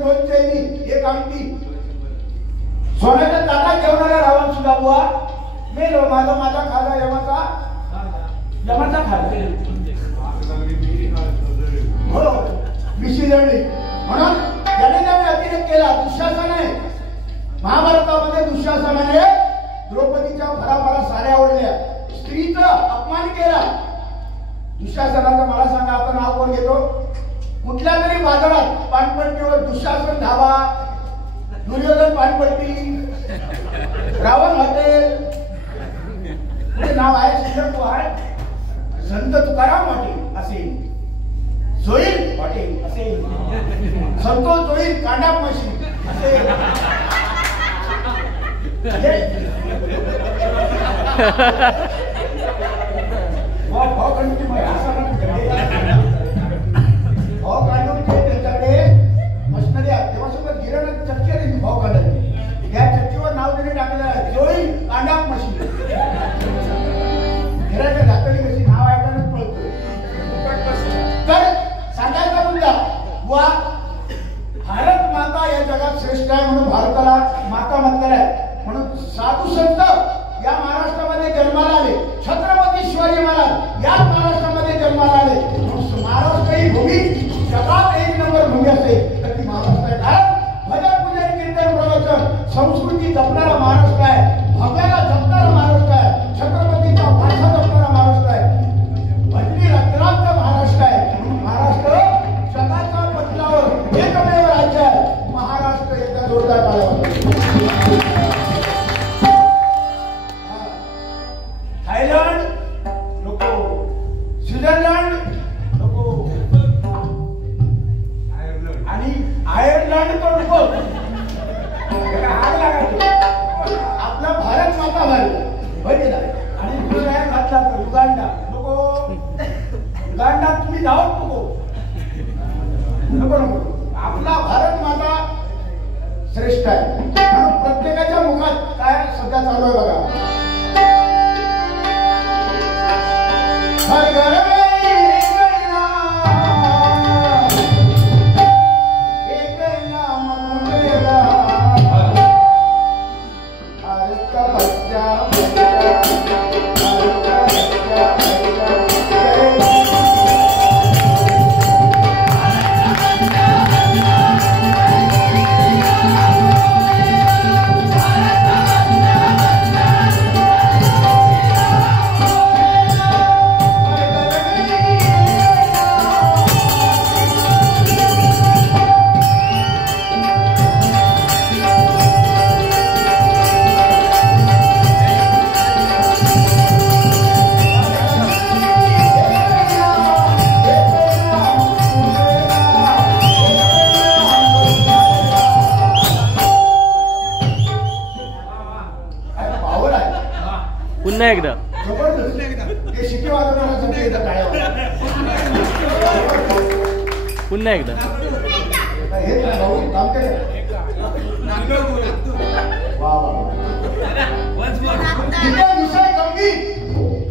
2 chains 1 अंगठी सोन्याच्या ताटात जेवणारा रावण सुद्धा बुवा मेलो माझा खाजा यमाचा खाजा हो विशी जळली म्हणून ज्याने अतिरेक केला दुःशासन आहे महाभारतामध्ये दुःशासनाने द्रौपदीच्या फराफरा साड्या ओढल्या स्त्रीचा अपमान केला दुःशासनाचं मला सांगा आपण नाव कोण घेतो कुठल्या तरी बाजारात पानपट्टीवर दुःशासन धाबा दुर्योधन पानपट्टी रावण हॉटेल हे नाव आहे शिल्लक आहे संत तुकाराम हॉटेल असे जोईल हॉटेल असे संतोष जोईल कांडाप मशीन असे भाव काढून त्यांच्याकडे मशिनरी तेव्हासोबत गिरण चक्की आली भाव काढायची या चक्कीवर नाव देणे टाकलेलं आहे जोईल कांडाप मशीन गिराच्या धाकली कशी नाव ऐकायलाच पळतोय तर सांगायचा मुद्दा वा भारत माता या जगात श्रेष्ठ आहे म्हणून भारताला माता म्हटलेलं आहे म्हणून साधू संत या महाराष्ट्रामध्ये जन्माला आले छत्रपती शिवाजी महाराज या महाराष्ट्रामध्ये जन्माला आले म्हणून महाराष्ट्र ही भूमी जगात 1 नंबर भूमी असेल तर ती महाराष्ट्र आहे भजन पूजन कीर्तन प्रवचन संस्कृती जपणारा महाराष्ट्र आहे भव्याला जपणारा महाराष्ट्र आहे छत्रपतीचा भाषा जपणारा महाराष्ट्र आहे भजनी रत्नांचा महाराष्ट्र आहे म्हणून महाराष्ट्र जगाच्या पटलावर एकमेव राज्य आहे महाराष्ट्र एकदा जोरदार टाळ्या थायलंड नको स्वित्झर्लंड नको आणि आयर्लंड तो नको आग लागायची आपला भारत माता भारत आणि दुसरा आहे घातला तर उगांडा नको उगांडा तुम्ही जाऊच नको नको आपला भारत माता श्रेष्ठ आहे म्हणून प्रत्येकाच्या मुखात काय सध्या चालू आहे बघा हर घर पुन्हा एकदा पुन्हा एकदा विषय गंभीर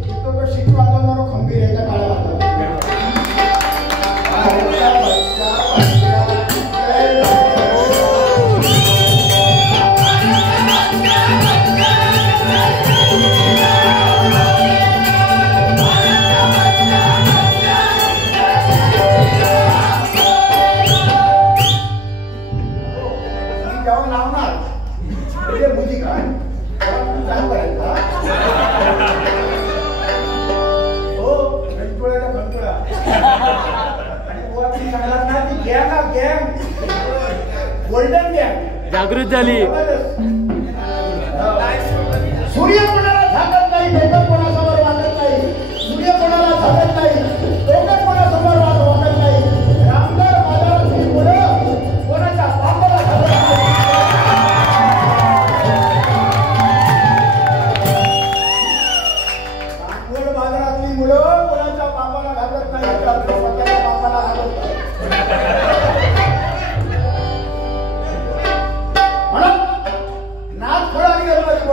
तो शिटी वाजवणारा खंबीर याच्या काळात जागृत झाली सूर्य कोणाला झाकत नाही डोंगर कोणासमोर वाकत नाही सूर्य कोणाला झाकत नाही डोंगर कोणासमोर वाकत नाही रामदार बाजारातली मुलं कोणाच्या पापाला घालत नाही रामगड बाजारातली मुलं कोणाच्या पापाला घालत नाही स्वतःच्या पापाला घालत नाही म्हणून नाथ फळ आणि गणपती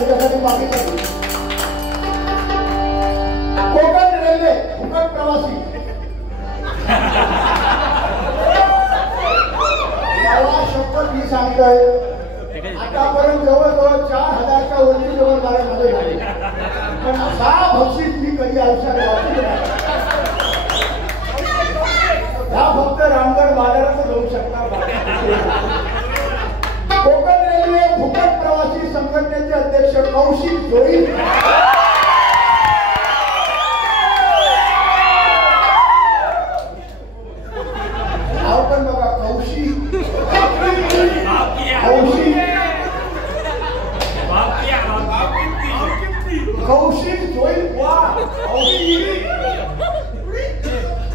त्यांच्यासाठी बाकीसाठी कोकण रेल्वे फुकट प्रवासी याला शपथ मी सांगतोय आतापर्यंत जवळजवळ 4000च्या वरती जवळजवळ झाले पण असा बक्षीस मी कधी आयुष्यात वाचले नाही हा फक्त रामगड बाजारात जाऊ शकणार कोकण रेल्वे फुकट प्रवासी संघटनेचे अध्यक्ष कौशिक जोई नाव पण बघा कौशिक कौशिक जोई वा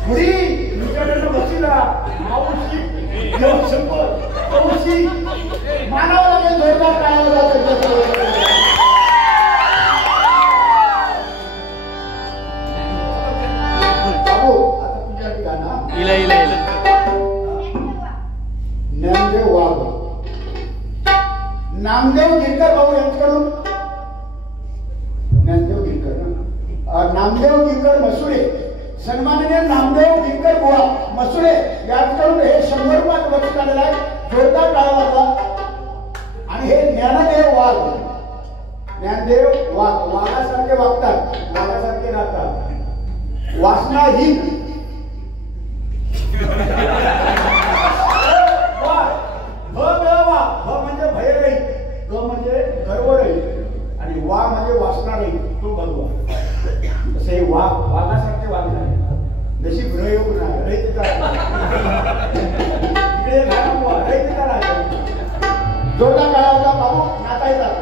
पुढी तुमच्याकडनं बसीला कौशिक मानावं लागेल जोरदार टाळ्या बाबू आता तुझ्यासाठी गाणं इला इला इला नामदेव वाघ नामदेव गिरकर भाऊ यांच्याकडून नामदेव गिरकर ना नामदेव गिरकर मसुळे सन्माननीय नामदेव गिरकर बुवा मसुळे यांच्याकडून हे 100 रुपयाचं बक्षीस आलेलं आहे जोरदार टाळ्या वाजवा आणि हे ज्ञानदेव वाघ ज्ञानदेव वाघ वाघासारखे वागतात वाघासारखे राहतात वासनाहीन भ म्हणजे भयरहित ग म्हणजे गर्वरहित आणि वा म्हणजे वासनारहित तो भगवा तसे वाघ वाघासारखे वागणार नशीब रयोग नाही रहित इकडे रहित जोरदार काळा होता बाबू नाता येतात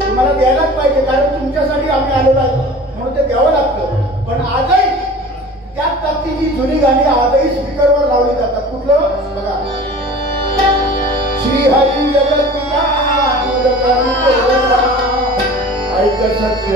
तुम्हाला द्यायलाच पाहिजे कारण तुमच्यासाठी आम्ही आलेलो आहे म्हणून ते द्यावं लागतं पण आजही त्याच ताकदीची जुनी गाणी आजही स्पीकरवर लावली जातात कुठलं बघा श्री हरी जगतिया ऐक सत्य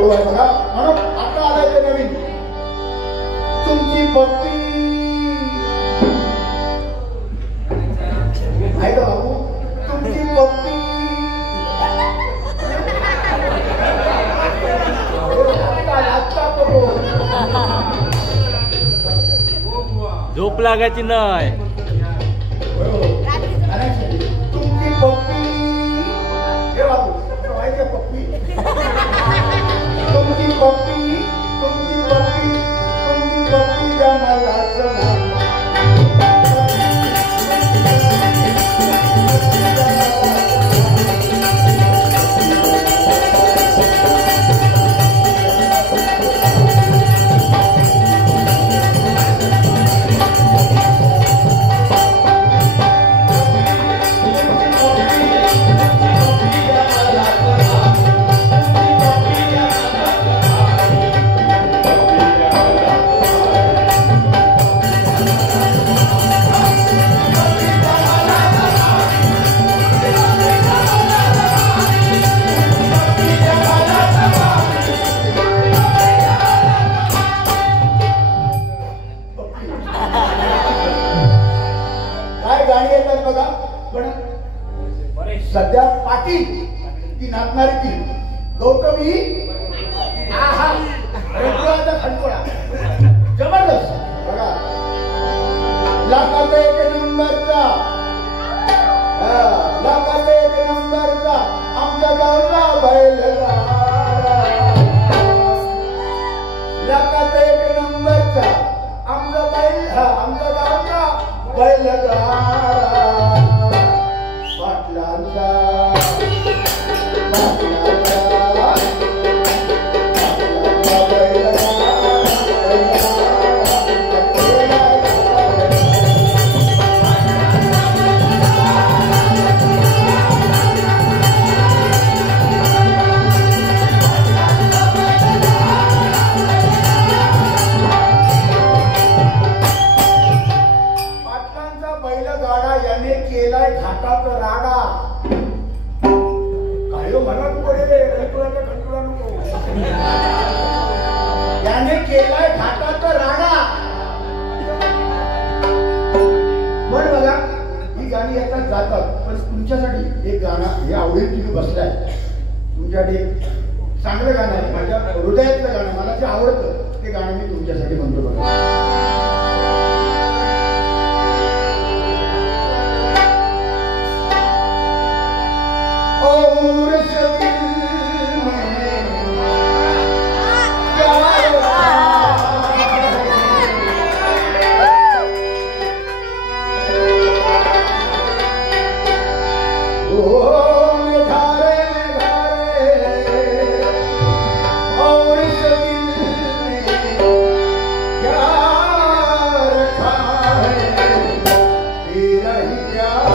जोडू आहे बघा. म्हणून आता आलाय ते नवीन तुमची पप्पी आहे का बाबू? तुमची पप्पी झोप लागायची नाही. तुमची पप्पी हे बाबू माहिती पप्पी तुमची पप्पी तुमची पप्पी तुमची पप्पी द्या मला. सध्या पाटील ती नाचणारी ती गौतमी रंगोळाचा खंडोळा जबरदस्त बघा. लाखात एक नंबरचा लाखात एक नंबरचा आमच्या गावचा बैलगाडा. लाखात एक नंबरचा आमच्या गावचा बैलगाडा. बैलगाडा याने केलाय घाटात राडा. काय म्हणत पडे रंगोळ्याचा खंडोळा नको. याने केलाय घाटात राडा. बरं बघा ही गाणी आता जातात पण तुमच्यासाठी एक गाणं हे आवडीत तुम्ही बसलाय. तुमच्यासाठी एक चांगलं गाणं आहे माझ्या हृदयातलं गाणं मला जे आवडतं ते गाणं मी तुमच्यासाठी म्हणतो बघा. और से दिल में प्यार ओ मेघारे और से दिल में प्यार रखा है तेरा ही प्यार.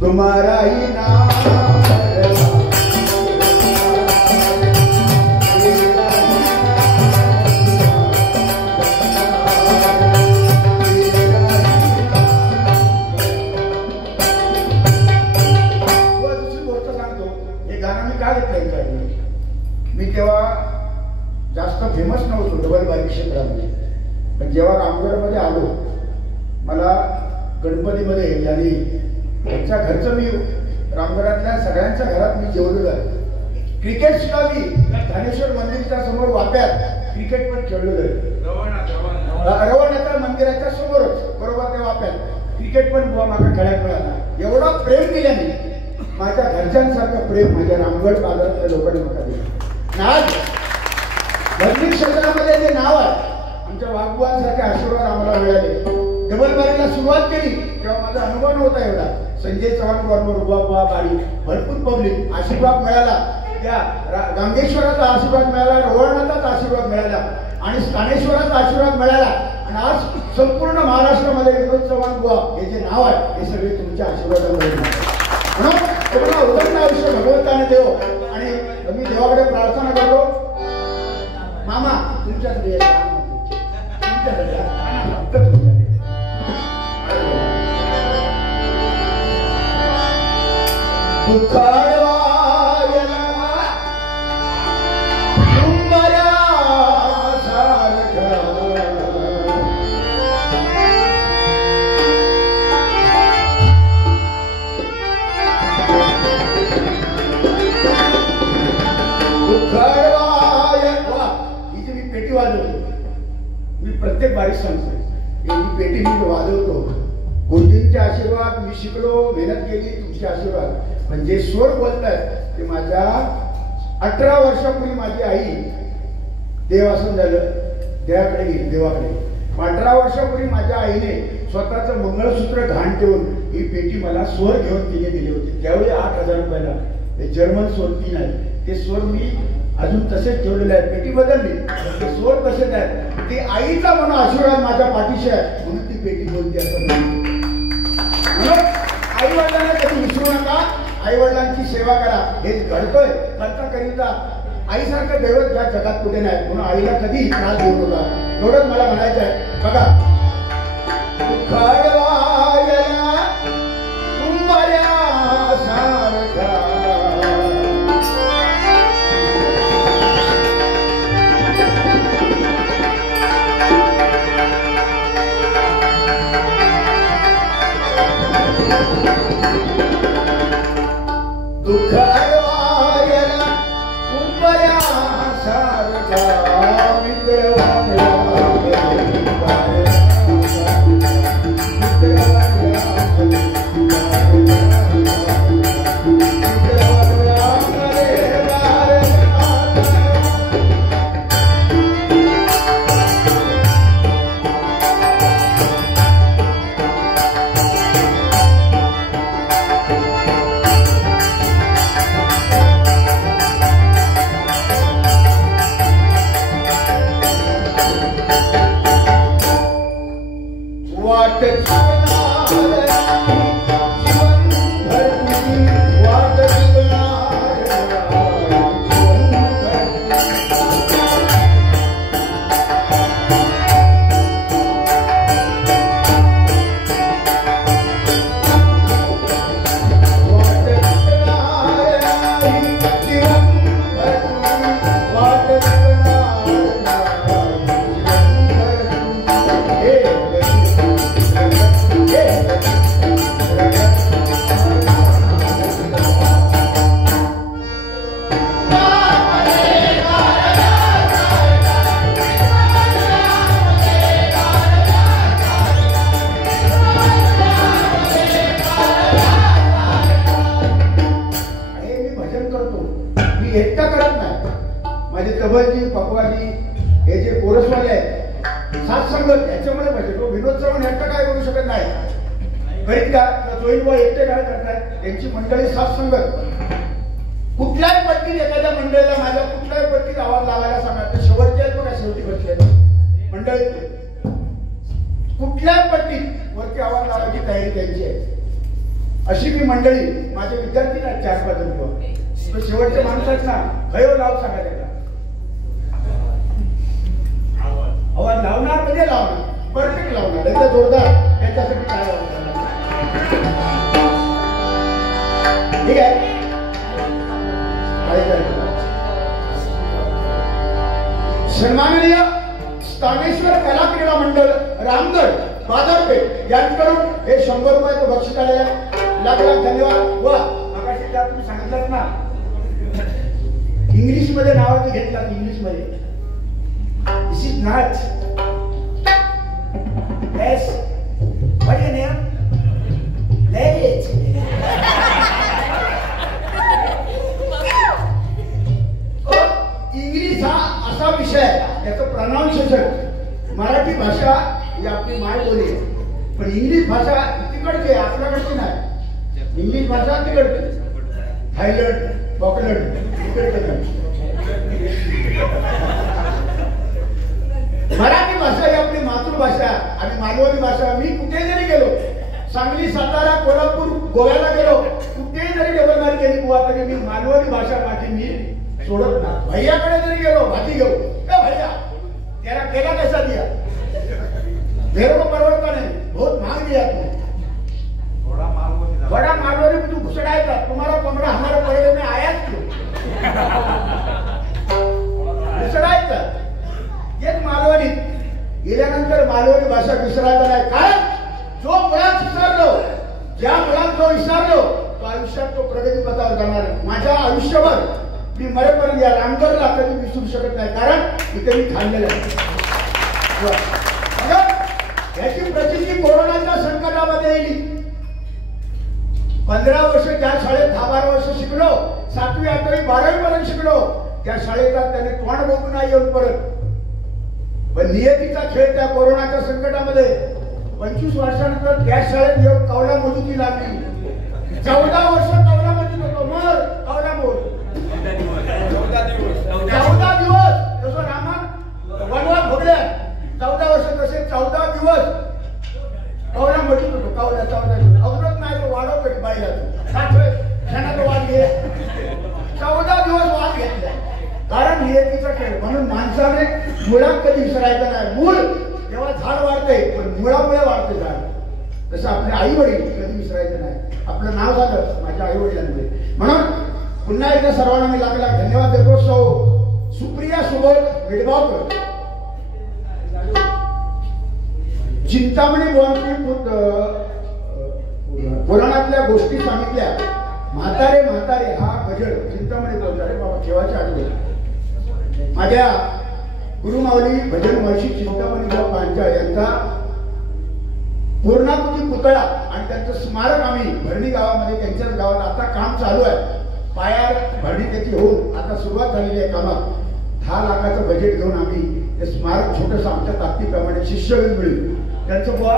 तुम्हारा ही नाम दुसरी गोष्ट सांगतो. हे गाणं मी का घेतलं मी तेव्हा जास्त फेमस नव्हतो डबल बारीक क्षेत्रामध्ये. पण जेव्हा रामगडमध्ये आलो मला गणपतीमध्ये यांनी त्यांच्या घरचं मी रामगडातल्या सगळ्यांच्या घरात मी जेवलेलो आहे. क्रिकेट सुद्धा मी धानेश्वर मंदिराच्या समोर वाप्यात क्रिकेट पण खेळलेलो आहे. रवणाच्या मंदिराच्या समोरच बरोबर त्या वाप्यात क्रिकेट पण बुवा माझा खेळायला मिळाला. एवढा प्रेम दिल्याने माझ्या घरच्यांसारखं प्रेम माझ्या रामगड बाजारातल्या लोकांनी मला दिलं. आज धार्मिक क्षेत्रामध्ये जे नाव आहे आमच्या वाघबुवांसारखे आशीर्वाद आम्हाला मिळाले. डबल बारीला सुरुवात केली तेव्हा माझा अनुभव नव्हता एवढा. संजय चव्हाण बरोबर उभा बारी भरपूर पब्लिक आशीर्वाद मिळाला. त्या गांगेश्वराचा आशीर्वाद मिळाला, रोहणाचाच आशीर्वाद मिळाला आणि स्थानेश्वराचा आशीर्वाद मिळाला. आणि आज संपूर्ण महाराष्ट्रामध्ये विनोद चव्हाण बुवा हे जे नाव आहे हे सगळे तुमच्या आशीर्वादामुळे म्हणून तुम्हाला उदंड आयुष्य भगवंताने देव. आणि मी देवाकडे प्रार्थना करतो मामा तुमच्याकडे पेटी वाजवतो. मी प्रत्येक बारीक सांगतो ही पेटी मी वाजवतो. गुरुजींचे आशीर्वाद मी शिकलो, मेहनत केली, तुमचे आशीर्वाद. पण जे स्वर बोलतायत ते माझ्या 18 वर्षापूर्वी माझी आई देवासन झालं, देवाकडे गेली देवाकडे. 18 वर्षापूर्वी माझ्या आईने स्वतःचं मंगळसूत्र घाण ठेवून ही पेटी मला स्वर घेऊन तिने दिली होती. त्यावेळी 8,000 रुपयाला. हे जर्मन स्वर 3 आहे. ते स्वर मी अजून तसेच ठेवलेले आहेत. पेटी बदलली, ते स्वर तसेच आहेत. ते आईचा म्हणून आशीर्वाद माझ्या पाठीशी आहे म्हणून ती पेटी बोलते असं. म्हणून आई वडिलांना कधी विसरू नका. आई वडिलांची सेवा करा. हे घडतोय करता करिता आईसारखं दैवत या जगात कुठे नाही. म्हणून आईला कधी त्रास देऊ नका. एवढंच मला म्हणायचं आहे. बघा कुठल्याही पट्टीत एखाद्या मंडळीला माझ्या कुठल्याही पट्टीत आवाज लावायला सांगा. ते शेवटचे आहेत बघा, शेवटी बसले मंडळी. कुठल्याही पट्टीत वरती आवाज लावायची तयारी त्यांची आहे. अशी मी मंडळी माझे विद्यार्थी आहेत 4-5 जण. शेवटच्या माणसात ना खयो लाव सांगा त्याला. आवाज लावणार म्हणजे लावणार, परफेक्ट लावणार, एकदा जोरदार. त्याच्यासाठी काय लावणार ठीक आहे. सन्माननीय स्थानेश्वर कला क्रीडा मंडळ रामगड बाजारपेठ यांच्याकडून हे 100 रुपयाचं बक्षीस आलेलं आहे. लाख लाख धन्यवाद. वा आकाशी त्या तुम्ही सांगितलं ना इंग्लिश मध्ये नाव घेतलं. इंग्लिश मध्ये this is not yes what is name ladies. English हा असा विषय आहे त्याचं प्रोनाउन्सिएशन. मराठी भाषा ही आपली मायबोली आहे, पण इंग्लिश भाषा तिकडची आहे, आपल्याकडची नाही. इंग्लिश भाषा तिकडची, थायलंड बॉकलंड तिकडचं. मराठी भाषा ही आपली मातृभाषा आणि मालवणी भाषा. मी कुठे जरी गेलो, सांगली, सातारा, कोल्हापूर, गोव्याला गेलो, कुठेही जरी टेबलदारी केली बुवा तरी मी मालवणी भाषा माझी मी सोडत नाही. भैयाकडे जरी गेलो, भाजी घेऊ का भैया तेरा केला कैसा दिया, मेरे को परवडता नहीं, बहुत महाग दिया तू. बड़ा मालवणी तू घुसडायचा, तुम्हाला कोंबडा हमारे पडले में आयाच क्यों, घुसडायचं. हेच मालवणी. गेल्यानंतर मालवणी भाषा विसरायचा नाही. कारण जो मुळात विसरलो, ज्या मुळात जो विसरलो तो आयुष्यात तो प्रगती पथावर जाणार. माझ्या आयुष्यभर मी मरेपर्यंत या रामगडला कधी विसरू शकत नाही, कारण इथे मी खाल्लेलं आहे. याची प्रचिती कोरोनाच्या संकटामध्ये येईल. 15 वर्ष ज्या शाळेत 10-12 वर्ष शिकलो, 7वी 8वी 12वी पर्यंत शिकलो, त्या शाळेचा त्याने तोंड बघून नाही येऊन परत. पण नियतीचा खेळ त्या कोरोनाच्या संकटामध्ये 25 वर्षानंतर त्या शाळेत येऊन कवला मोजूची लागली. 14 वर्ष कवला मोजूत होतो. मग कवला मोज 14 दिवस जसं रामान वनवास भोगल्या 14 वर्ष, तसे 14 दिवस कवला मोजूत होतो. कवला 14 दिवस अवरत नाही तो वाढव पेट बाईला क्षणाचा वाद घे. 14 दिवस वाद घेतला. कारण नियतीचा खेळ. म्हणून माणसाने मुळात कधी विसरायचं नाही. मूळ तेव्हा झाड वाढते, पण मुळामुळे वाढते झाड. तसं आपले आई वडील कधी विसरायचं नाही. आपलं नाव झालं माझ्या आई वडिलांमुळे. म्हणून पुन्हा एकदा सर्वांना मी लाख लाख धन्यवाद देतो. सुप्रिया सुबोध विडगावकर, चिंतामणी बुवांची पुराणातल्या गोष्टी सांगितल्या. म्हातारे म्हातारे हा गजर चिंतामणी बोलणारे बाबा केव्हाच्या आठवले. माझ्या गुरुमाऊली भजन महर्षी चिंतामणी पांचाळ यांचा पूर्णाकृती पुतळा आणि त्यांचं स्मारक आम्ही भरणी गावामध्ये त्यांच्याच गावात आता काम चालू आहे. पायार भरणी त्याची होऊन आता सुरुवात झालेली आहे कामात. 10 लाखाचं बजेट घेऊन आम्ही ते स्मारक छोटंसं आमच्या ताकदीप्रमाणे शिष्यगण मिळून त्यांचं बुवा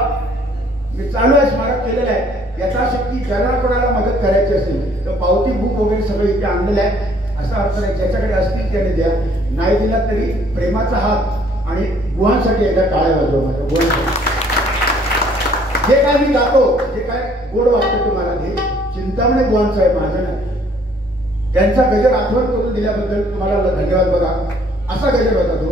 मी चालू आहे, स्मारक केलेलं आहे. यथाशक्ती ज्यांना कोणाला मदत करायची असेल तर पावती बुक वगैरे सगळं इथे आणलेलं आहे. असा अर्थ नाही, ज्याच्याकडे असतील त्याने द्या, नाही दिला तरी प्रेमाचा हात. आणि बुवांसाठी एकदा टाळ्या वाजवा माझ्या बुवांसाठी. जे काय मी गातो, जे काय गोड वाटतं तुम्हाला ते चिंतामणी बुवांचं आहे, माझं नाही. त्यांचा गजर आठवण करून दिल्याबद्दल तुम्हाला धन्यवाद. बघा असा गजर होता तो.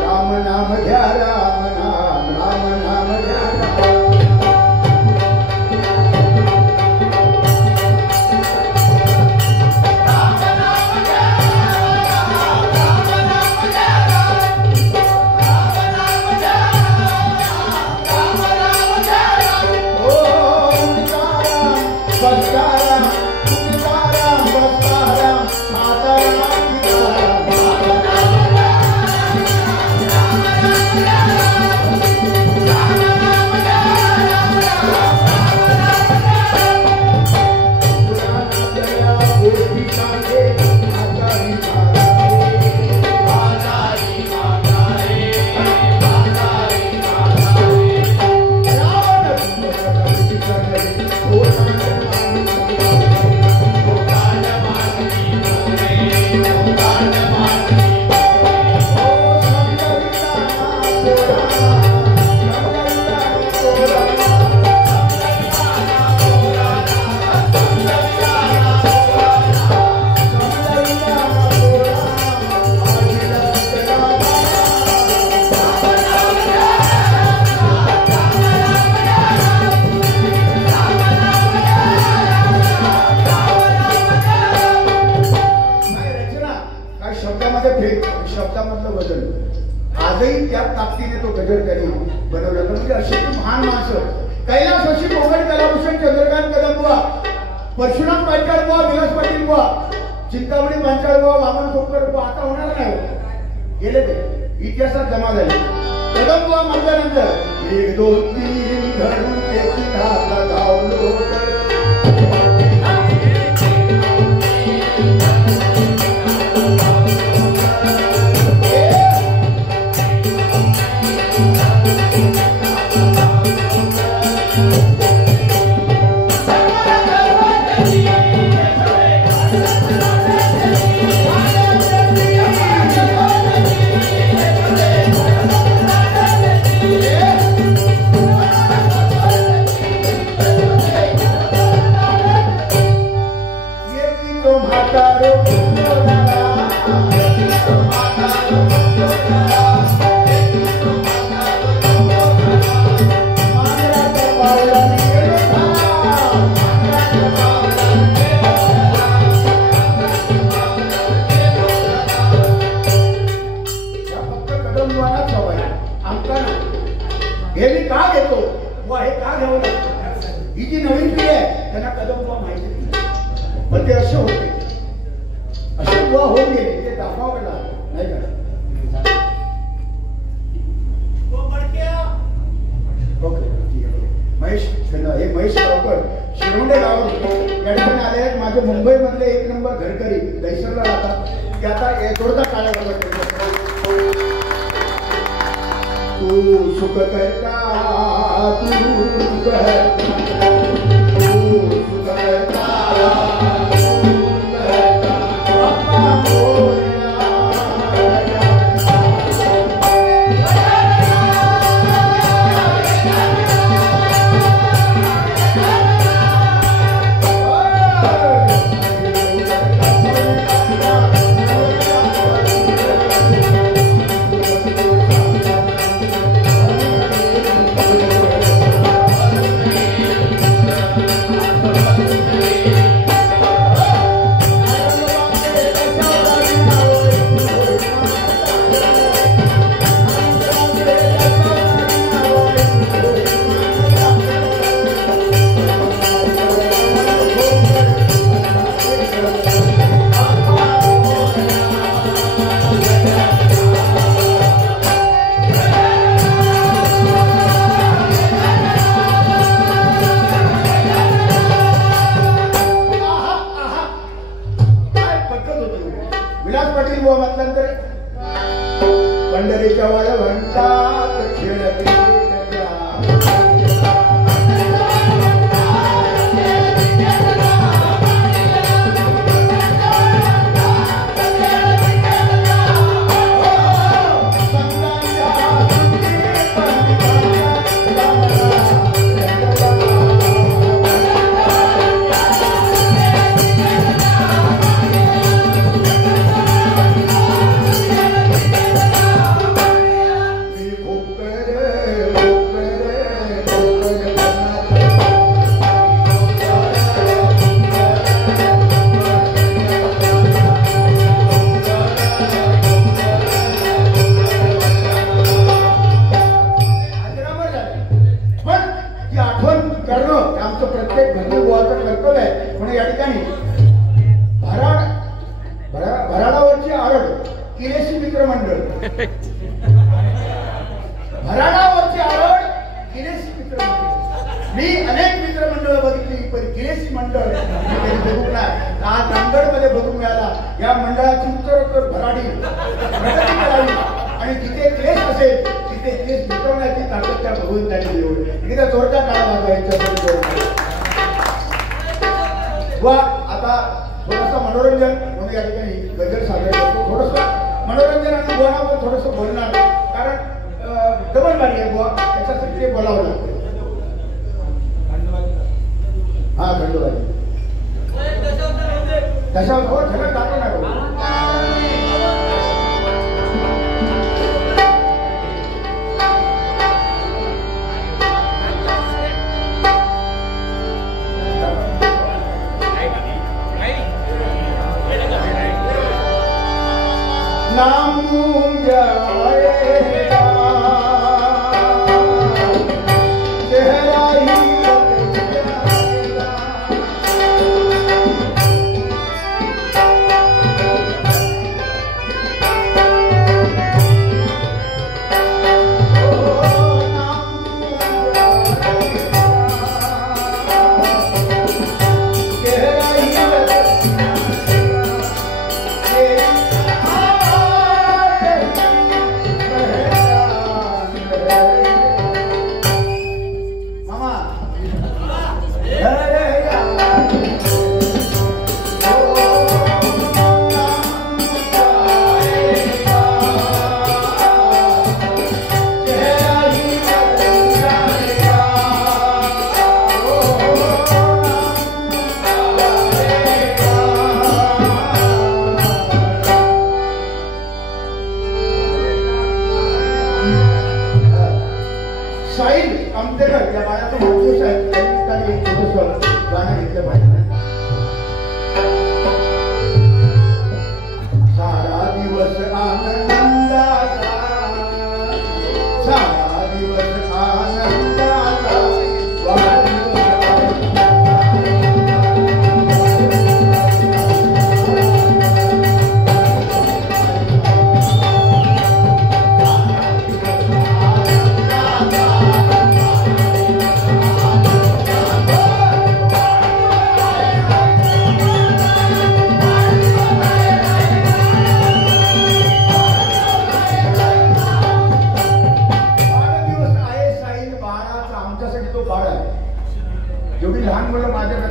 राम नाम घ्या, राम नाम, राम नाम घ्या. शब्दामधलं वजन आजही त्या ताकदीने तो गजर त्यांनी बनवला. म्हणजे अशी महान माणसं कैलासवासी कोकण कलाभूषण चंद्रकांत कदम बुवा, परशुराम पांचाळ बुवा, विलास पाटील बुवा, चिंतामणी पांचाळ बुवा, वामन खोपकर बुवा आता होणार नाही, गेले ते इतिहासात जमा झाले. कदम बुवा म्हटल्यानंतर 1 2 3 धरून त्याची हात लावलो. तो म्हातारो हे मी का घेतो व हे का घ्यावं लागतं ही जी नवीन पिढी आहे त्यांना कदम बुवा माहिती नाही पण ते असे होते असे बुवा होऊन गेले ते दाखवावं लागलं नाही का महेश हे महेश गावकर शिरोंडे गावात या ठिकाणी आले आहेत माझे मुंबई मधले 1 नंबर घरकरी दैसरला राहतात ते आता जोरदार टाळ्या वाजवतात तू सुख करता तू करता पंढरीच्या वाळवंटात खेळते भराडावरची आरड किरेशी मित्र मंडळ भराडावरची आरड किरेशी मित्र मंडळ मी अनेक मित्र मंडळ बघितली पण किरेशी मंडळ बघून आज नांदेड मध्ये बघून मिळाला या मंडळाची उत्तरोत्तर भराडी प्रगती करावी आणि जिथे क्लेश असेल तिथे क्लेश मिटवण्याची ताकद त्या भगवंताची देऊन एकदा जोरदार टाळा वाजवायचा व आता थोडंसं मनोरंजन म्हणून या ठिकाणी गजल सादर करतो थोडंसं मनोरंजन आणि बोलावं थोडंसं बोलणार कारण डबल बारी आहे बुवा त्याच्यासाठी ते बोलावं लागतं हा खंडोबाजी दशावतार हो सगळं दाखवणार नाम जाएगा चेहरा ही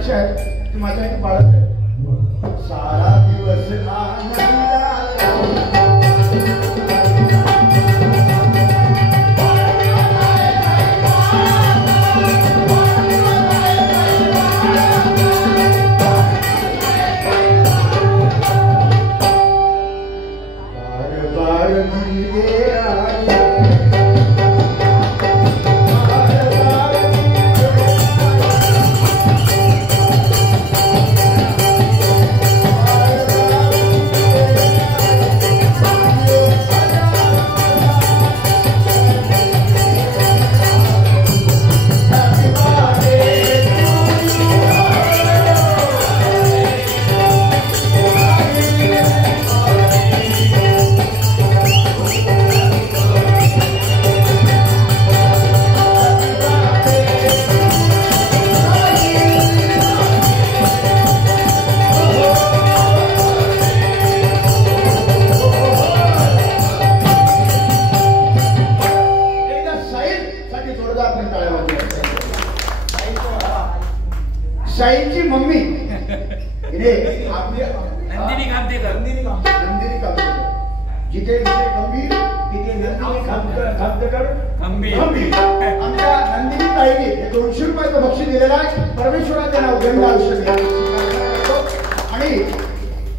अशी आहेत की माझ्यासाठी बाळच आहे. सारा दिवस शाहीची मम्मी नंदिनी कामतेकर. नंदिनी कामतेकर. जिथे विषय गंभीर तिथे नंदिनी कामतेकर गंभीर. आमच्या नंदिनी ताईने 200 रुपयाचं बक्षीस दिलेलं आहे. परमेश्वराचे नाव गंध आयुष्य आणि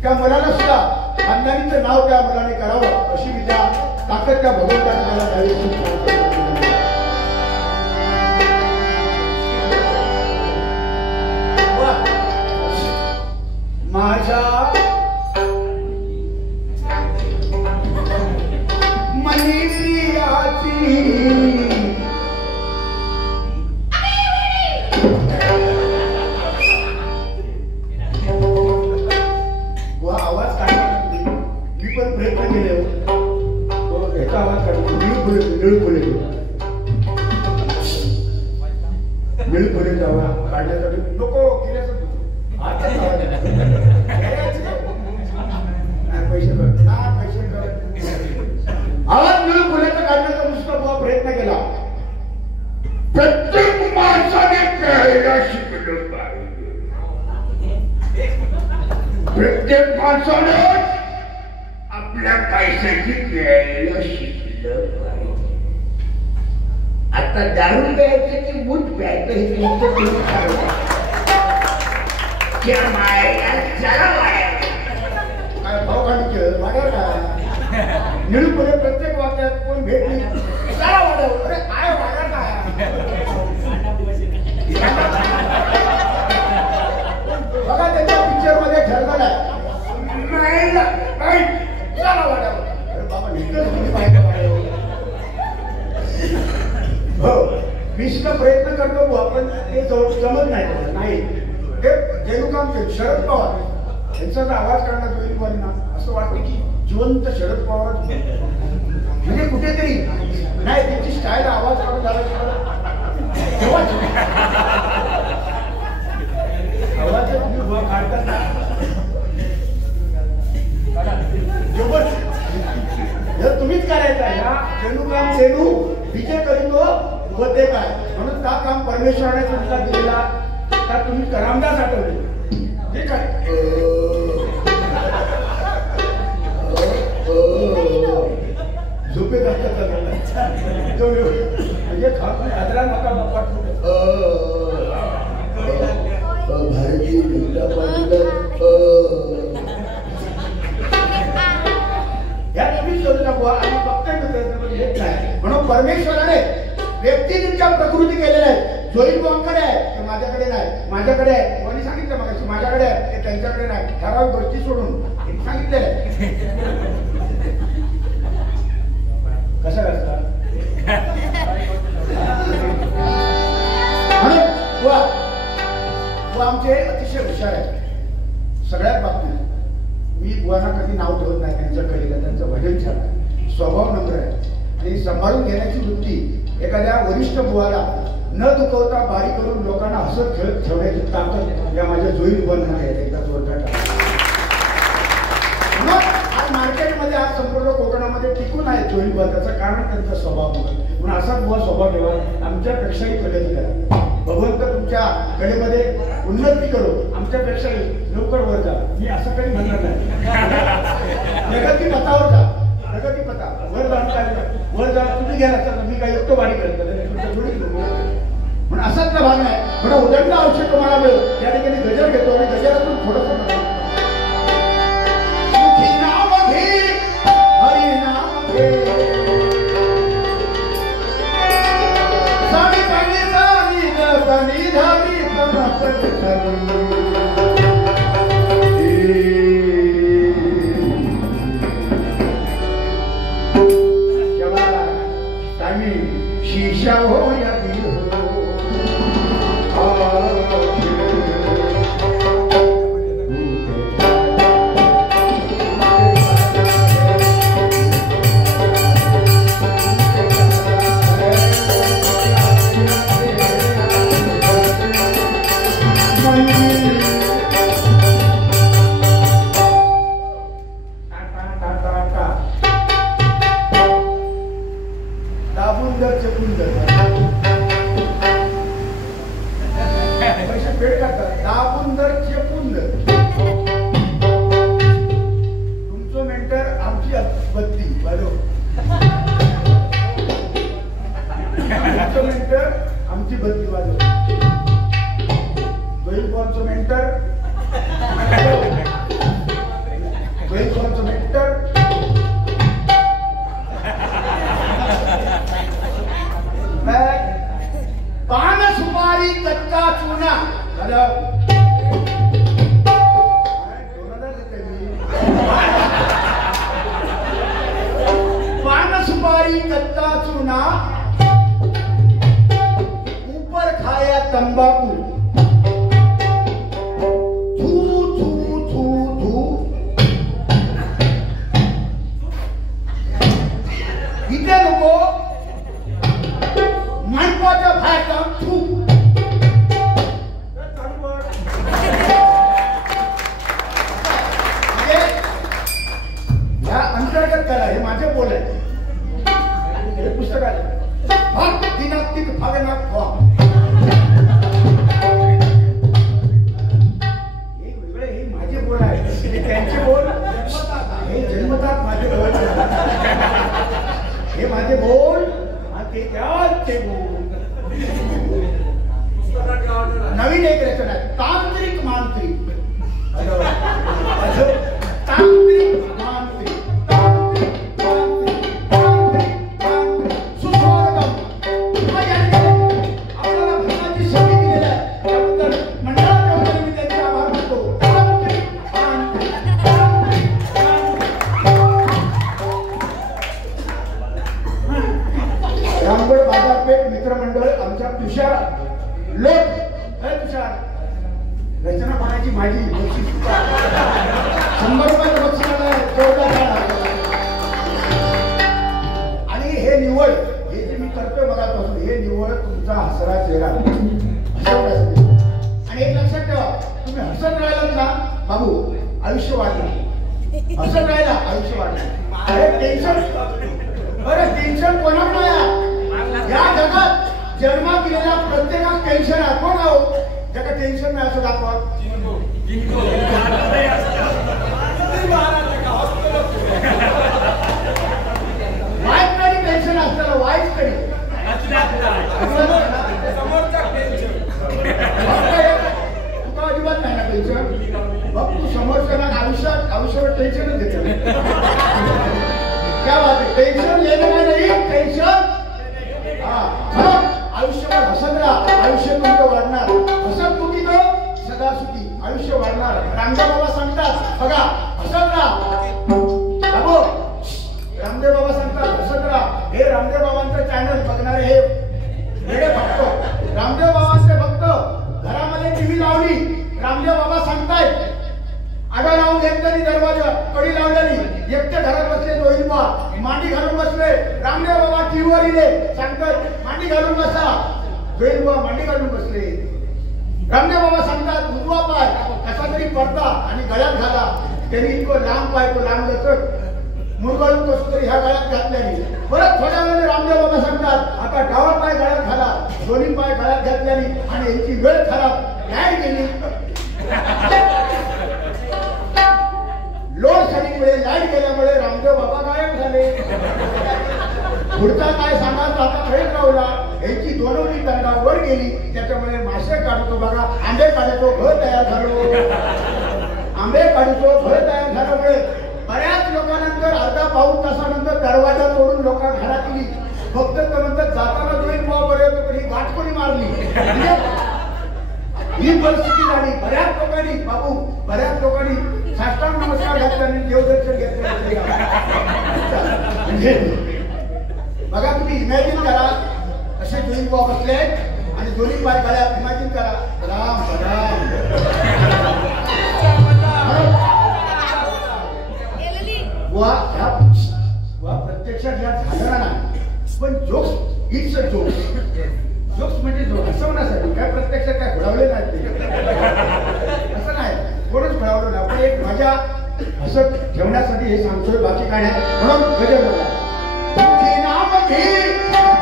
त्या मुलाला सुद्धा खानदानीचं नाव त्या मुलाने करावं अशी मी त्या ताकद त्या भगवंताने त्याला द्यावी. माझ्या मनीप्रियाची आवाज काढला मी पण प्रयत्न केले. ह्याचा आवाज काढला मिळपर्यंत आवाज काढण्यासाठी नको केल्याचं आवाज मिळून बोलायचा काढण्याचा नुसता प्रयत्न केला. प्रत्येक माणसाने प्यायला शिकलं पाहिजे. प्रत्येक माणसाने आपल्या पैशाची प्यायला शिकलं पाहिजे. आता दारू प्यायचं की मूठ प्यायचं हे तुमचं तुम्ही ठरवा. क्या माया चला वाड्या काय भाऊ काढतो वाड्या काय निळूपुरे प्रत्येक वाट्यात कोण भेटली चला वाड्या. अरे काय वाड्या काय बघा त्याच्या पिक्चर मध्ये ठरवलं आहे चला वाड्या. अरे बाबा तुम्ही पाहिजे हो मी सुद्धा प्रयत्न करतो आपण ते जमत नाही. हे जयनुकामते शरद पवार यांचा जर आवाज काढण्यात होईल ना असं वाटतं की जिवंत शरद पवार म्हणजे कुठेतरी नाही त्यांची स्टाईल आवाज काढून झाला काढतात ना जर तुम्हीच करायचं आहे ना जयनुकाम सेनू विजय करीतो होते काय म्हणून का काम परमेश्वराने तुमचा दिलेला तर तुम्ही रामदास आठवले ठीक आहे. झोपेत असतात म्हणजे खाजरा नका बाप्पा भारतीय जनता पार्टीला या तुम्हीच करू नका आणि बघताय म्हणून परमेश्वराने व्यक्तींच्या प्रकृती केलेल्या आहेत. जोईल बुवांकडे आहे ते माझ्याकडे नाही, माझ्याकडे आहे कोणी सांगितलं मगाशी माझ्याकडे आहे ते त्यांच्याकडे नाही. ठराविक गोष्टी सोडून सांगितलेलं आहे. कसं असतं म्हणून आमचे अतिशय हुशार आहे सगळ्याच बाबतीत. मी बुवांना कधी नाव ठेवत नाही. त्यांचं कलेला त्यांचं भजन छान आहे, स्वभाव नम्र आहे आणि सांभाळून घेण्याची वृत्ती एखाद्या वरिष्ठ बुवाला न दुखवता बारीक करून लोकांना हसत खेळत ठेवण्याची ताकद या माझ्या जोईल बुवांना आहे. एकदा जोरदार आज मार्केटमध्ये आज संपूर्ण कोकणामध्ये टिकून आहे जोईल बुवा. त्याचं कारण त्यांचा स्वभाव म्हणून असाच बुवा स्वभाव ठेवा आमच्यापेक्षाही प्रगती करा. भगवंत तुमच्या कलेमध्ये उन्नती करो, आमच्यापेक्षा लवकर वर जा. मी असं काही म्हणणार नाही. प्रगती पथावर जा, प्रगती पथा वर जाऊन काय वर जा. तुम्ही घ्या ना, मी काय एकटो वारी करत म्हणून असाच ना भाग आहे. थोडा उदंड औषध तुम्हाला मिळेल. त्या ठिकाणी गजर घेतो आणि गजरातून थोडंसं सुखी नाम घे, हरी नाम घे, साडी पाणी साडी गणी धाडी तमपट सरी शीशा हो या दिल हो. नवीन एक रचना आहे तांत्रिक मांत्रिक. तांत्रिक मांत्रिक तांत्रिक मांत्रिक तांत्रिक मांत्रिक सुस्वागतम. आपल्याला भरण्याची संधी दिलेली आहे त्याबद्दल मंडळाच्या वतीने मी त्यांचे आभार मानतो. तांत्रिक मांत्रिक रामगड बाजारपेठ मित्रमंडळ आमच्या तुषार लोक तुषार रचना पाण्याची माझी 100 रुपयाचं बक्षीस आणि हे निवड हे जे मी करतोय मगापासून हे निवड तुमचा हसरा चेहरा आणि एक लक्षात ठेवा तुम्ही हसत राहिलात ना बाबू आयुष्य वाढणार. हसत राहिला आयुष्य वाढणार. अरे टेन्शन बरं टेन्शन कोणाला नाही या जगात जन्मात गेलेल्या प्रत्येकाला टेन्शन आहे. कोण आहो ज्याला टेन्शन नाही असं दाखवा. वाईट तरी टेन्शन असतं वाईट तरी तुका अजिबात नाही ना टेन्शन. बघ तू समोरच्या आयुष्यावर टेन्शनच घेतो. क्या बात आहे टेन्शन लेणं नाही टेन्शन. आयुष्यभर हसत राहा आयुष्य तुमचं वाढणार. हसत सुखी तो सदा सुखी आयुष्य वाढणार. रामदेव बाबा सांगतात बघा हसत राहा. रामदेव बाबा सांगतात हसत राहा. हे रामदेव बाबांचं चॅनल बघणारे हे वेडे भक्त रामदेव बाबांचे भक्त घरामध्ये टीव्ही लावली रामदेव बाबा सांगतायत आडा लावून घेतलेली दरवाजा कडी लावलेली एकटे घरात बसले दोहिलबा मांडी घालून बसले. रामदेव बाबा टीव्हीवर इले सांगतात मांडी घालून बसा. दोहिलबा मांडी घालून बसले. रामदेव बाबा सांगतात उजवा पाय कसा तरी पडता आणि गळ्यात घाला. त्यांनी इतकं लांब पाय तो लांब लचक मुरगळून कसं तरी ह्या गळ्यात घातल्याने परत थोड्या वेळाने रामदेव बाबा सांगतात आता डावा पाय गळ्यात घाला, दोन्ही पाय गळ्यात घातल्याने आणि यांची वेळ खराब लाईट गेली. लोड शेडिंगमुळे लाईट गेल्यामुळे रामदेव बाबा गायब झाले. पुढचा काय सांगायचं आता खेळ लावला, यांची दोनवली दंडा वर गेली, त्याच्यामुळे मासे काढतो बघा, आंबे काढतो घर तयार झालो. आंबे काढतो घर तयार झाल्यामुळे बऱ्याच लोकांनंतर अर्धा पाऊण तासानंतर दरवाजा तोडून लोक घरात गेली. फक्त म्हणतात जाताना जोईन पर्यंत पण ही गाठ कोणी मारली. ही परिस्थिती झाली. बऱ्याच लोकांनी बाबू बऱ्याच लोकांनी साष्टांग नमस्कार घातल्याने देवदर्शन घेतलं. बघा तुम्ही इमॅजिन करा असे दोन्ही बुवा बसले आणि दोन्ही पाय गळ्यात. इमॅजिन करा राम राम बुवा प्रत्यक्षात या झालं ना, पण jokes it's a jokes. Jokes म्हणजे जोक असं म्हणण्यासाठी काय प्रत्यक्षात काय घडवले नाही ते असं नाही, कोणच घडवलं नाही, पण एक मजा असं ठेवण्यासाठी हे सांगतोय, बाकी काय नाही. म्हणून गजर बघा, नाम घे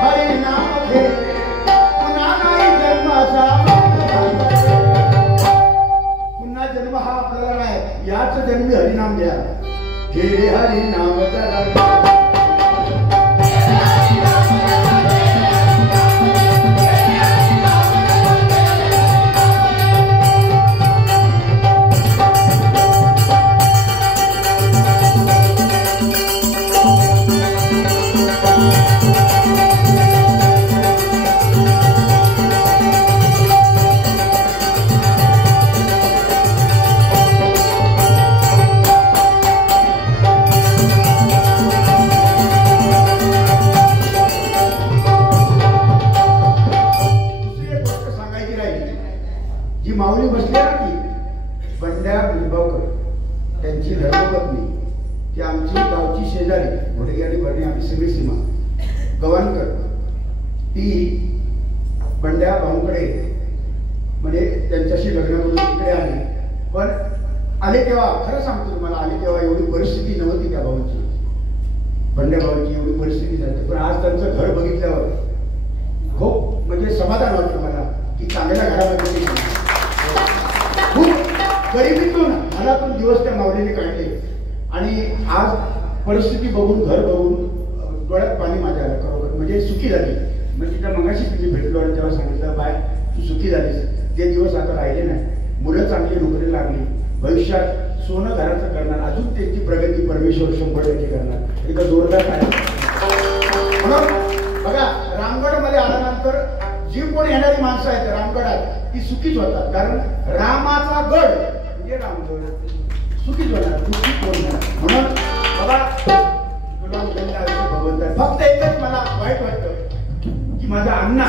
हरी नाम घे पुन्हा नाही जन्माचा, पुन्हा जन्म हा आपल्याला नाही, याच जन्मी हरिनाम घ्या. हे हरी नामचा माऊली बसल्या ना की बंड्या बिंबावकर त्यांची धर्मपत्नी, ती आमची गावची शेजारी घोडगे आणि भरणी आम्ही सगळी सीमा गव्हाणकर, ती बंड्या भाऊकडे म्हणजे त्यांच्याशी लग्न करून इकडे आली. पण आले तेव्हा खरं सांगतो तुम्हाला, आले तेव्हा एवढी परिस्थिती नव्हती त्या भाऊची, बंड्या भाऊची एवढी परिस्थिती नव्हती. पण आज त्यांचं घर बघितल्यावर खूप म्हणजे समाधान वाटतं मला की चांगल्या घरामध्ये खूप गरिबीतून मनातून दिवस त्या माऊलीने काढले. आणि आज परिस्थिती बघून घर बघून डोळ्यात पाणी माझ्या आलं खरोखर, म्हणजे सुखी झाली. म्हणजे त्या मगाशी तिथे भेटलो आणि तेव्हा सांगितलं बाय तू सुखी झालीस, ते दिवस आता राहिले नाही. मुलं चांगली नोकरी लागली, भविष्यात सोनं घराचं करणार, अजून त्यांची प्रगती परमेश्वर 100% करणार. एकदा जोरदार काय म्हणून बघा, रामगडमध्ये आल्यानंतर जी कोण येणारी माणसं आहेत रामगडात ती सुखीच होतात, कारण रामाचा गड म्हणजे रामगड सुखीच होणार, दुःखीच होणार. म्हणून बाबा तुला भगवंत फक्त एकच मला वाईट वाटतं की माझा अण्णा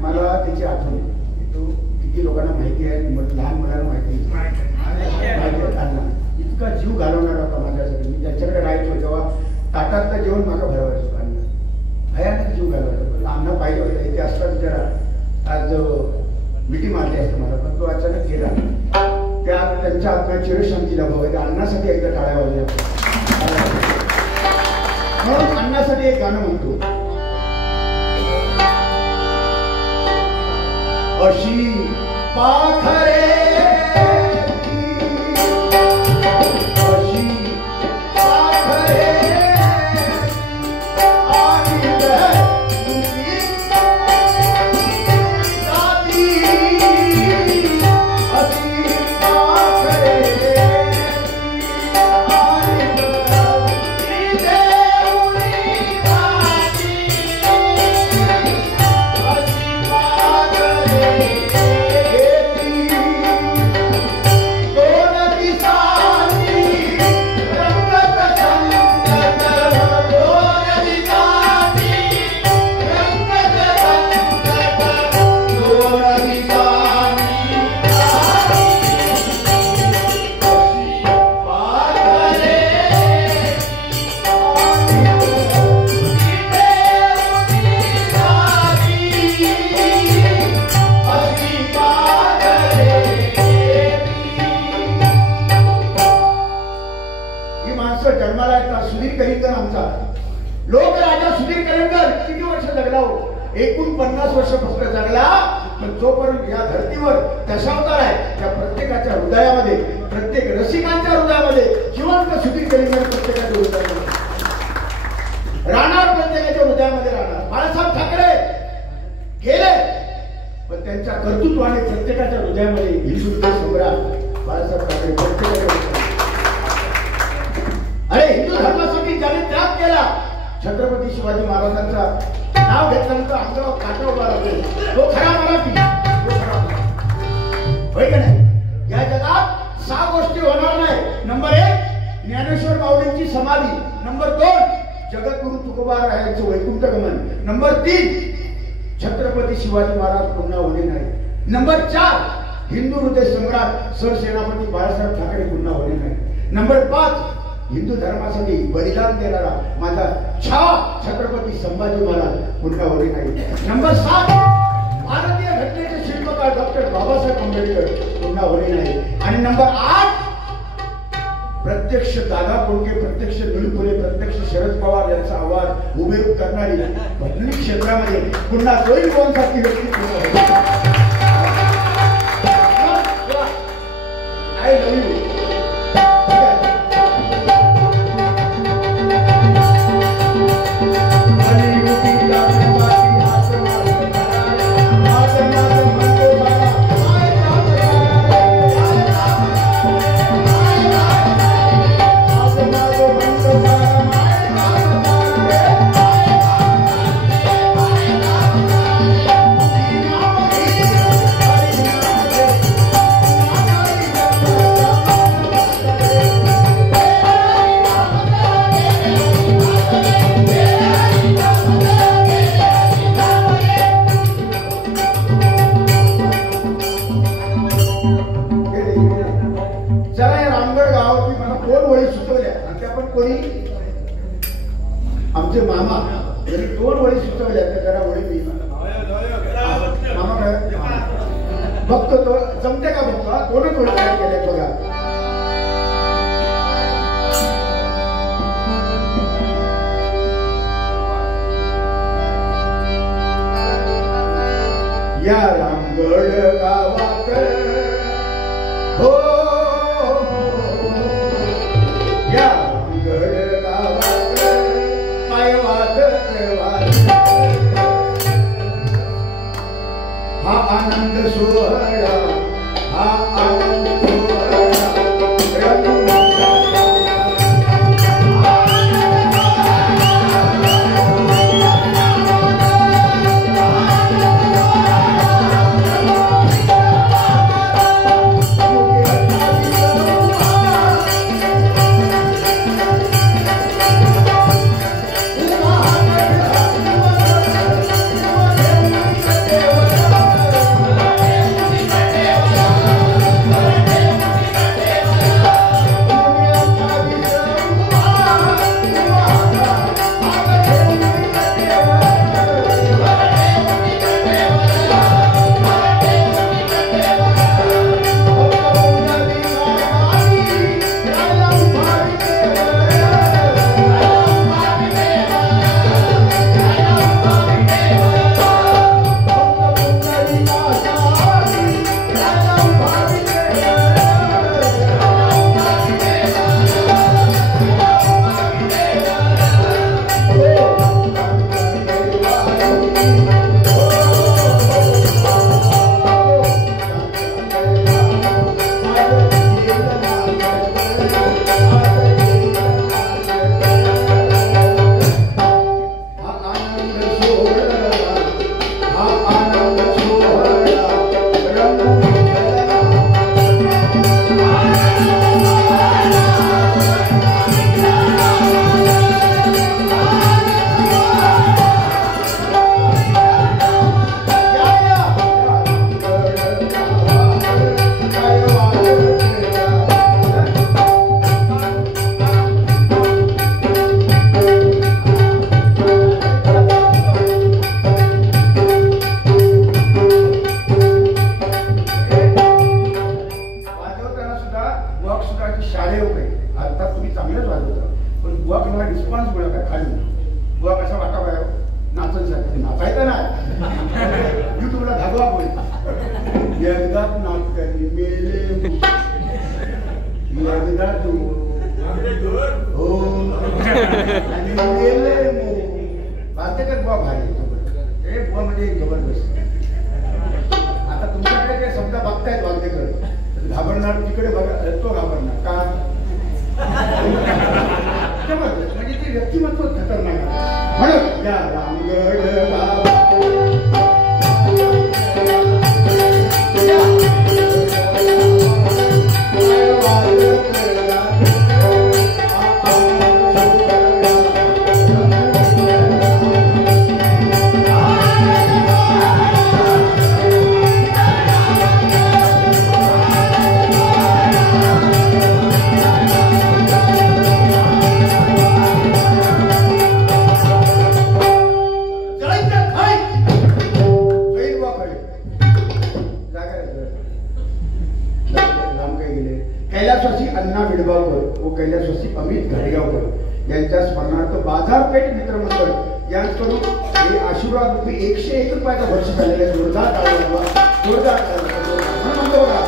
मला त्याची आठवण, तो किती लोकांना माहिती आहे, लहान मुलांना माहिती आहे. अण्णा इतका जीव घालवणार होता माझ्यासाठी. मी त्यांच्याकडे राहायचो तेव्हा ताटातलं जेवण मागं भरवायचो. अण्णा भयानक जीव घालवायचा. पण अण्णा पाहिजे होता इथे असतात जरा आज मिठी मारली असते मला, पण तो अचानक गेला. त्यांच्या आत्म्यात चिरशांती लाभावं, त्या अण्णासाठी एकदा टाळ्या वाजल्या. म्हणून अण्णासाठी एक गाणं म्हणतो, अशी पाखरे माणसं जन्माला येतात. सुधीर कलिंगर आमचा लोकराजा सुधीर कलिंगर किती वर्ष जगला हो? 49 वर्ष फक्त जगला. पण जोपर्यंत या धर्तीवर दशावतार आहे त्या प्रत्येकाच्या हृदयामध्ये, प्रत्येक रसिकांच्या हृदयामध्ये जिवंत सुधीर कलिंगर प्रत्येकाच्या हृदयामध्ये राहणार, प्रत्येकाच्या हृदयामध्ये राहणार. बाळासाहेब ठाकरे गेले पण त्यांच्या कर्तृत्वाने प्रत्येकाच्या हृदयामध्ये हिंदू सम्राट बाळासाहेब ठाकरे प्रत्येकाच्या. अरे हिंदू धर्मासाठी ज्याने त्याग केला, छत्रपती शिवाजी महाराजांचा नाव घेतल्यानंतर अंगावर काटा उभा राहतो. तो खरा मराठी, तो खरा मराठी होय का नाही? या जगात 6 गोष्टी होणार नाही. नंबर 1 ज्ञानेश्वर माऊलींची समाधी. नंबर 2 जगद्गुरु तुकोबारायांचं वैकुंठ गमन. नंबर 3 छत्रपती शिवाजी महाराज पुन्हा होणे नाही. नंबर 4 हिंदू हृदय सम्राट सरसेनापती बाळासाहेब ठाकरे पुन्हा होणे नाही. नंबर 5 हिंदू धर्मासाठी बलिदान देणारा माझा छत्रपती संभाजी महाराज पुन्हा होणे नाही. नंबर 7 भारतीय घटनेचे शिल्पकार डॉक्टर बाबासाहेब आंबेडकर पुन्हा होणे नाही. आणि नंबर 8 प्रत्यक्ष दादा कोंडके, प्रत्यक्ष निळपुरे, प्रत्यक्ष शरद पवार यांचा आवाज उभे करणारी बदली क्षेत्रामध्ये पुन्हा जोईल सारखी व्यक्ती पुन्हा आय लव्ह यू. आमचे मामा जरी 2 वळी सुचवल्या तर जरा वळी मी मामा काय बघतो तो जमते का बघतो. 2च वळी काय केल्या बघा. या रामगड गावात हो या रामगड गावात काय वाजत हा आनंद सोहळा, हा आनंद शालेय काही आता तुम्ही चांगलंच वाजवता पण बुवा मला रिस्पॉन्स मिळत आहे खाली बुवा कसा वाटा बाय नाचण्यासाठी नाचायचं नाही युट्यूबला धागवा बोल एकदा नाचतानी मेले एकदा तू हो आणि मेले वाचते का बुवा भारी हे बुवा म्हणजे जबरदस्त आता तुमच्याकडे जे समजा बघतायत वागदेकर घाबरणार तिकडे बघा तो घाबरणार का म्हणजे ते व्यक्तिमत्व खतरनाक म्हणून या रामगड बाबा कैलासवासी अण्णा विडगावकर व कैलासवासी अमित घाडेगावकर यांच्या स्मरणार्थ बाजारपेठ मित्रमंडळ यांकडून हे आशीर्वाद रूपी 101 रुपयाचा वर्ष झालेला जोरदार जोरदार बघा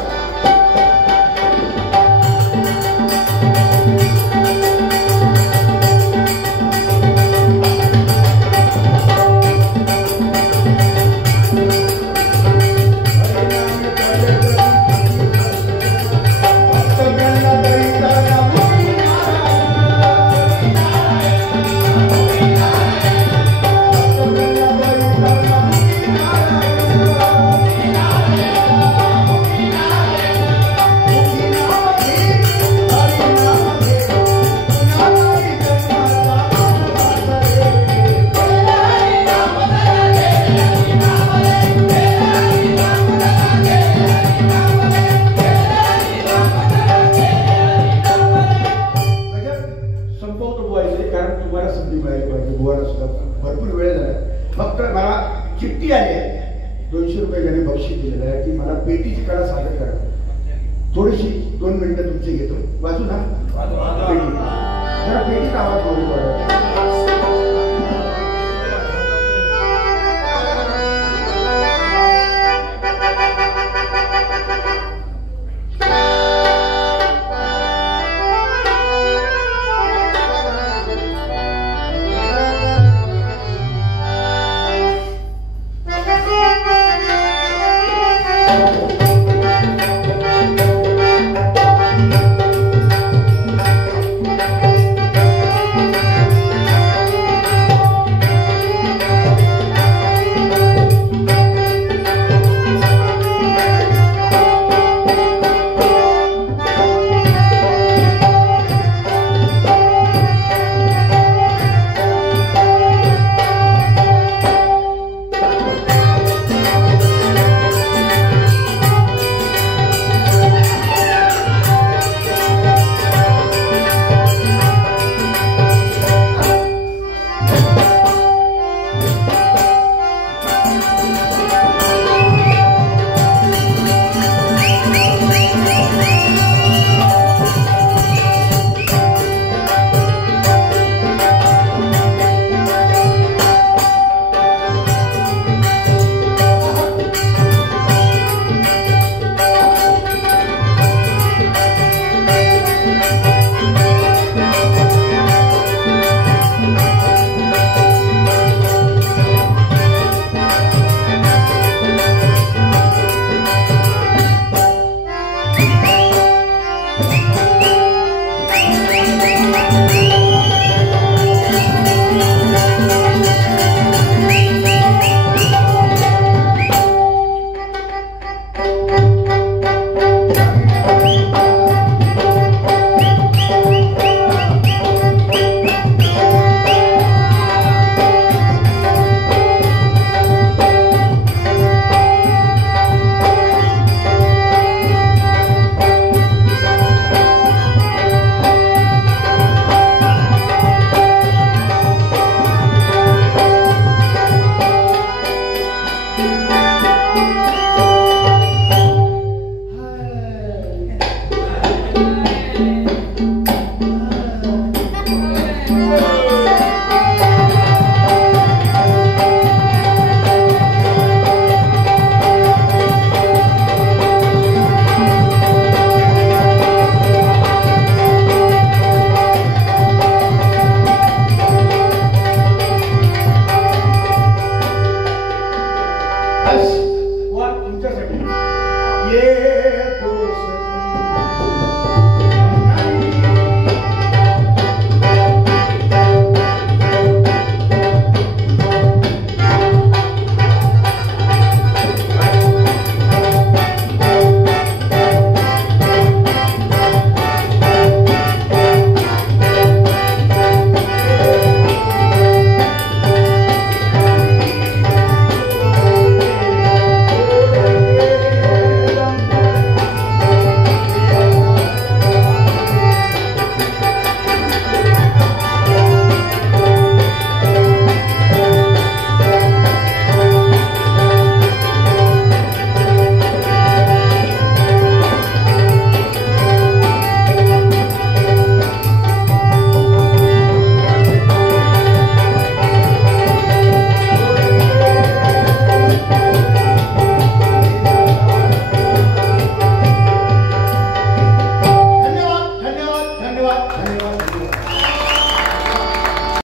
भरपूर वेळ झाला फक्त मला चिठ्ठी आली आहे 200 रुपये ज्याने बक्षीस दिलेलं आहे की मला पेटीची कला सादर करा थोडीशी 2 मिनिटं तुमची घेतो वाचू ना पेटी जरा पेटीचा आवाज बोलू